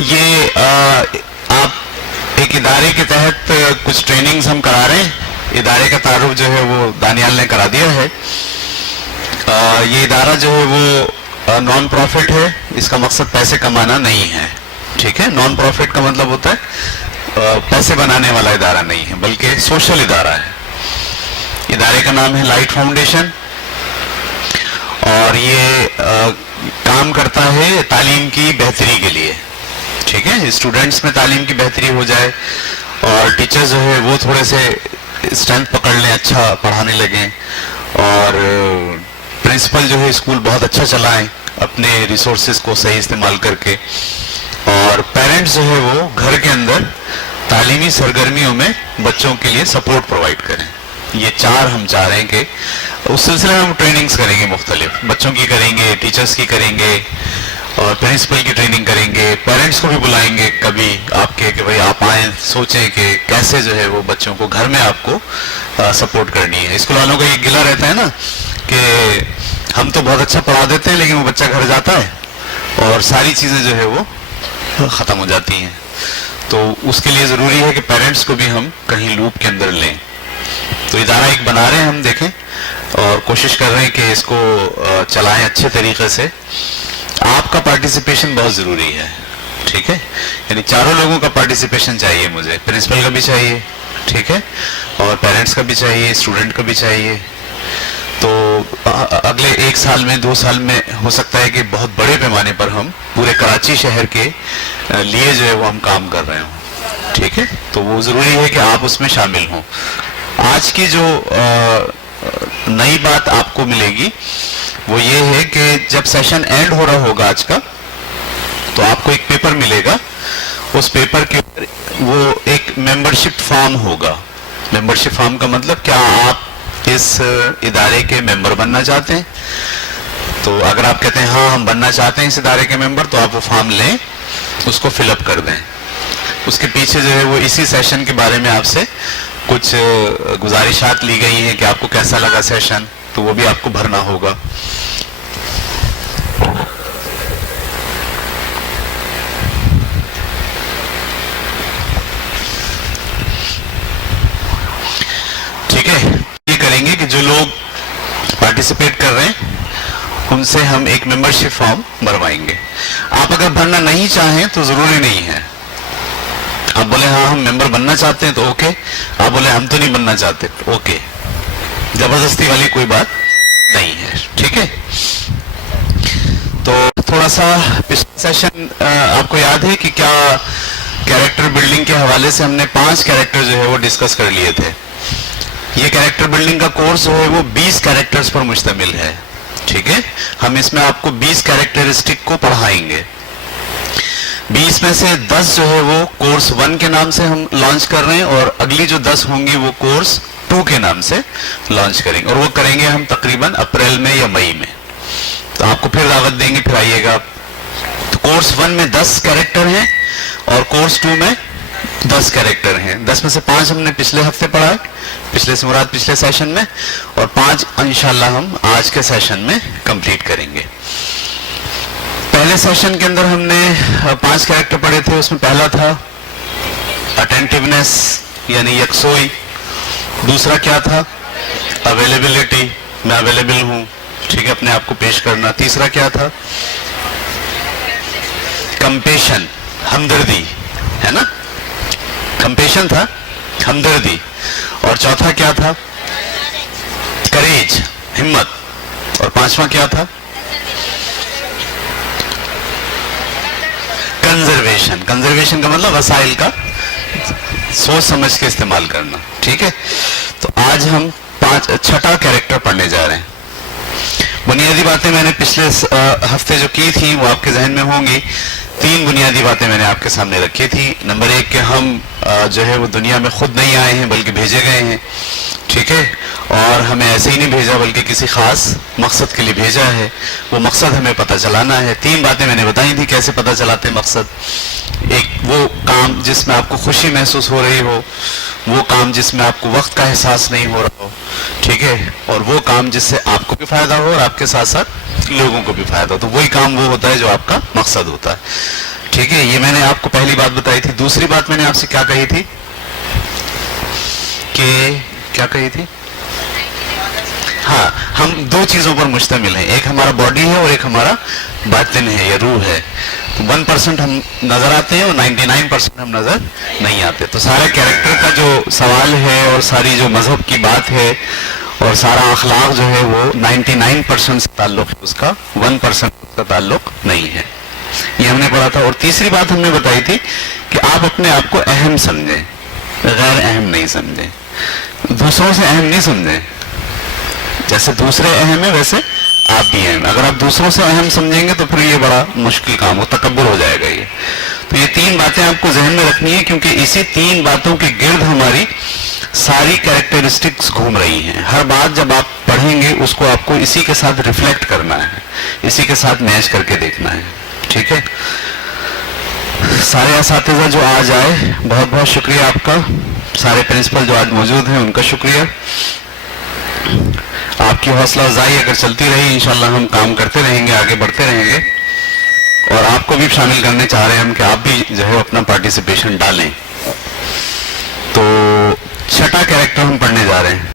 یہ آپ ایک ادارے کے تحت کچھ ٹریننگز ہم کرا رہے ہیں. ادارے کا تعارف جو ہے وہ دانیال نے کرا دیا ہے. یہ ادارہ جو ہے وہ نان پروفٹ ہے. اس کا مقصد پیسے کمانا نہیں ہے, ٹھیک ہے. نان پروفٹ کا مطلب ہوتا ہے پیسے بنانے والا ادارہ نہیں ہے, بلکہ سوشل ادارہ ہے. ادارے کا نام ہے لائٹ فاؤنڈیشن, اور یہ کام کرتا ہے تعلیم کی بہتری کے لیے, ٹھیک ہے. اسٹوڈنٹس میں تعلیم کی بہتری ہو جائے, اور ٹیچر جو ہے وہ تھوڑے سے اسٹرینتھ پکڑ لیں, اچھا پڑھانے لگیں, اور پرنسپل جو ہے اسکول بہت اچھا چلائیں اپنے ریسورسز کو صحیح استعمال کر کے, اور پیرنٹس جو ہے وہ گھر کے اندر تعلیمی سرگرمیوں میں بچوں کے لیے سپورٹ پرووائڈ کریں. یہ چار ہم چاہ رہے ہیں کہ اس سلسلے میں ہم ٹریننگز کریں گے, مختلف بچوں کی کریں گے, ٹیچرز کی کریں گے, اور پرنسپل کی ٹریننگ کریں گے. پیرنٹس کو بھی بلائیں گے کبھی آپ کے کہ بھائی آپ آئیں, سوچیں کہ کیسے جو ہے وہ بچوں کو گھر میں آپ کو سپورٹ کرنی ہے. اسکول والوں کا یہ گلہ رہتا ہے نا کہ ہم تو بہت اچھا پڑھا دیتے ہیں لیکن وہ بچہ گھر جاتا ہے اور ساری چیزیں جو ہے وہ ختم ہو جاتی ہیں. تو اس کے لیے ضروری ہے کہ پیرنٹس کو بھی ہم کہیں لوپ کے اندر لیں. تو ادارہ ایک بنا رہے ہیں ہم, دیکھیں, اور کوشش کر رہے ہیں کہ اس کو چلائیں اچھے طریقے سے. آپ کا پارٹیسپیشن بہت ضروری ہے, ٹھیک ہے. یعنی چاروں لوگوں کا پارٹیسپیشن چاہیے مجھے, پرنسپل کا بھی چاہیے, ٹھیک ہے, اور پیرنٹس کا بھی چاہیے, اسٹوڈنٹ کا بھی چاہیے. تو اگلے 1 سال میں 2 سال میں ہو سکتا ہے کہ بہت بڑے پیمانے پر ہم پورے کراچی شہر کے لیے جو ہے وہ ہم کام کر رہے ہوں, ٹھیک ہے. تو وہ ضروری ہے کہ آپ اس میں شامل ہوں. آج کی جو نئی بات آپ کو ملے گی وہ یہ ہے کہ جب سیشن اینڈ ہو رہا ہوگا آج کا, تو آپ کو ایک پیپر ملے گا. اس پیپر کے اوپر وہ ایک ممبرشپ فارم ہوگا. ممبرشپ فارم کا مطلب کیا آپ اس ادارے کے ممبر بننا چاہتے ہیں. تو اگر آپ کہتے ہیں ہاں ہم بننا چاہتے ہیں اس ادارے کے ممبر, تو آپ وہ فارم لیں, اس کو فل اپ کر دیں. اس کے پیچھے جو ہے وہ اسی سیشن کے بارے میں آپ سے کچھ گزارشات لی گئی ہیں کہ آپ کو کیسا لگا سیشن, تو وہ بھی آپ کو بھرنا ہوگا. ٹھیک ہے. یہ کریں گے کہ جو لوگ پارٹیسپیٹ کر رہے ہیں ان سے ہم ایک ممبرشپ فارم بھروائیں گے. آپ اگر بھرنا نہیں چاہیں تو ضروری نہیں ہے. آپ بولے ہاں ہم ممبر بننا چاہتے ہیں تو اوکے, آپ بولے ہم تو نہیں بننا چاہتے تو اوکے. زبردستی والی کوئی بات نہیں ہے, ٹھیک ہے. تو تھوڑا سا پچھلا سیشن آپ کو یاد ہے کہ کیا کیریکٹر بلڈنگ کے حوالے سے ہم نے 5 کیریکٹر جو ہے وہ ڈسکس کر لیے تھے. یہ کیریکٹر بلڈنگ کا کورس جو ہے وہ 20 کیریکٹرز پر مشتمل ہے, ٹھیک ہے. ہم اس میں آپ کو 20 کیریکٹرسٹک کو پڑھائیں گے. 20 میں سے 10 جو ہے وہ کورس 1 کے نام سے ہم لانچ کر رہے ہیں, اور اگلی جو 10 ہوں گی وہ کورس 2 کے نام سے لانچ کریں گے, اور وہ کریں گے ہم تقریباً اپریل میں یا مئی میں. تو آپ کو پھر دعوت دیں گے, پھر آئیے گا. تو کورس 1 میں 10 کیریکٹر ہیں اور کورس 2 میں 10 کیریکٹر ہیں. 10 میں سے 5 ہم نے پچھلے ہفتے پڑھا ہے, پچھلے سے مراد پچھلے سیشن میں, اور 5 انشاءاللہ ہم آج کے سیشن میں کمپلیٹ کریں گے. پہلے سیشن کے اندر ہم نے 5 کیریکٹر پڑھے تھے. اس میں پہلا تھا اٹینٹیونیس یعنی یکسوئی. دوسرا کیا تھا؟ اویلیبلٹی, میں اویلیبل ہوں, ٹھیک ہے, اپنے آپ کو پیش کرنا. تیسرا کیا تھا؟ کمپیشن, ہمدردی, ہے نا, کمپیشن تھا, ہمدردی. اور چوتھا کیا تھا؟ کریج, ہمت. اور 5واں کیا تھا؟ کنزرویشن. کنزرویشن کا مطلب وسائل کا سوچ سمجھ کے استعمال کرنا, ٹھیک ہے. تو آج ہم 6ٹھا کیریکٹر پڑھنے جا رہے ہیں. بنیادی باتیں میں نے پچھلے ہفتے جو کی تھی وہ آپ کے ذہن میں ہوں گی. 3 بنیادی باتیں میں نے آپ کے سامنے رکھی تھی. نمبر 1 کہ ہم جو ہے وہ دنیا میں خود نہیں آئے ہیں بلکہ بھیجے گئے ہیں, ٹھیک ہے, اور ہمیں ایسے ہی نہیں بھیجا بلکہ کسی خاص مقصد کے لیے بھیجا ہے. وہ مقصد ہمیں پتہ چلانا ہے. 3 باتیں میں نے بتائی تھی کیسے پتہ چلاتے مقصد. ایک وہ کام جس میں آپ کو خوشی محسوس ہو رہی ہو, وہ کام جس میں آپ کو وقت کا احساس نہیں ہو رہا ہو, ٹھیک ہے, اور وہ کام جس سے آپ کو بھی فائدہ ہو اور آپ کے ساتھ ساتھ لوگوں کو بھی فائدہ ہو. تو وہی کام وہ ہوتا ہے جو آپ کا مقصد ہوتا ہے, ٹھیک ہے, یہ میں نے آپ کو پہلی بات بتائی تھی. دوسری بات میں نے آپ سے کیا کہی تھی کہ کیا کہی تھی, ہاں ہم دو چیزوں پر مشتمل ہیں, ایک ہمارا باڈی ہے اور ایک ہمارا باطن ہے یا روح ہے. 1% ہم نظر آتے ہیں اور 99% ہم نظر نہیں آتے. تو سارے کیریکٹر کا جو سوال ہے اور ساری جو مذہب کی بات ہے اور سارا اخلاق جو ہے وہ 99% سے تعلق ہے, اس کا 1% کا تعلق نہیں ہے. یہ ہم نے پڑھا تھا. اور تیسری بات ہم نے بتائی تھی کہ آپ اپنے آپ کو اہم سمجھیں, غیر اہم نہیں سمجھیں, دوسروں سے اہم نہیں سمجھیں. جیسے دوسرے اہم ہیں ویسے آپ بھی اہم. اگر آپ دوسروں سے اہم سمجھیں گے تو پھر یہ بڑا مشکل کام ہو, تکبر ہو جائے گا یہ. تو یہ 3 باتیں آپ کو ذہن میں رکھنی ہے, کیونکہ اسی 3 باتوں کے گرد ہماری ساری کیریکٹرسٹکس گھوم رہی ہیں. ہر بات جب آپ پڑھیں گے اس کو آپ کو اسی کے ساتھ ریفلیکٹ کرنا ہے, اسی کے ساتھ میچ کر کے دیکھنا ہے. ٹھیک ہے, سارے اساتذہ جو آج آئے بہت بہت شکریہ آپ کا. سارے پرنسپل جو آج موجود ہیں ان کا شکریہ. آپ کی حوصلہ افزائی اگر چلتی رہی انشاءاللہ ہم کام کرتے رہیں گے, آگے بڑھتے رہیں گے. اور آپ کو بھی شامل کرنے چاہ رہے ہیں ہم کہ آپ بھی جو ہے اپنا پارٹیسپیشن ڈالیں. تو 6واں کیریکٹر ہم پڑھنے جا رہے ہیں.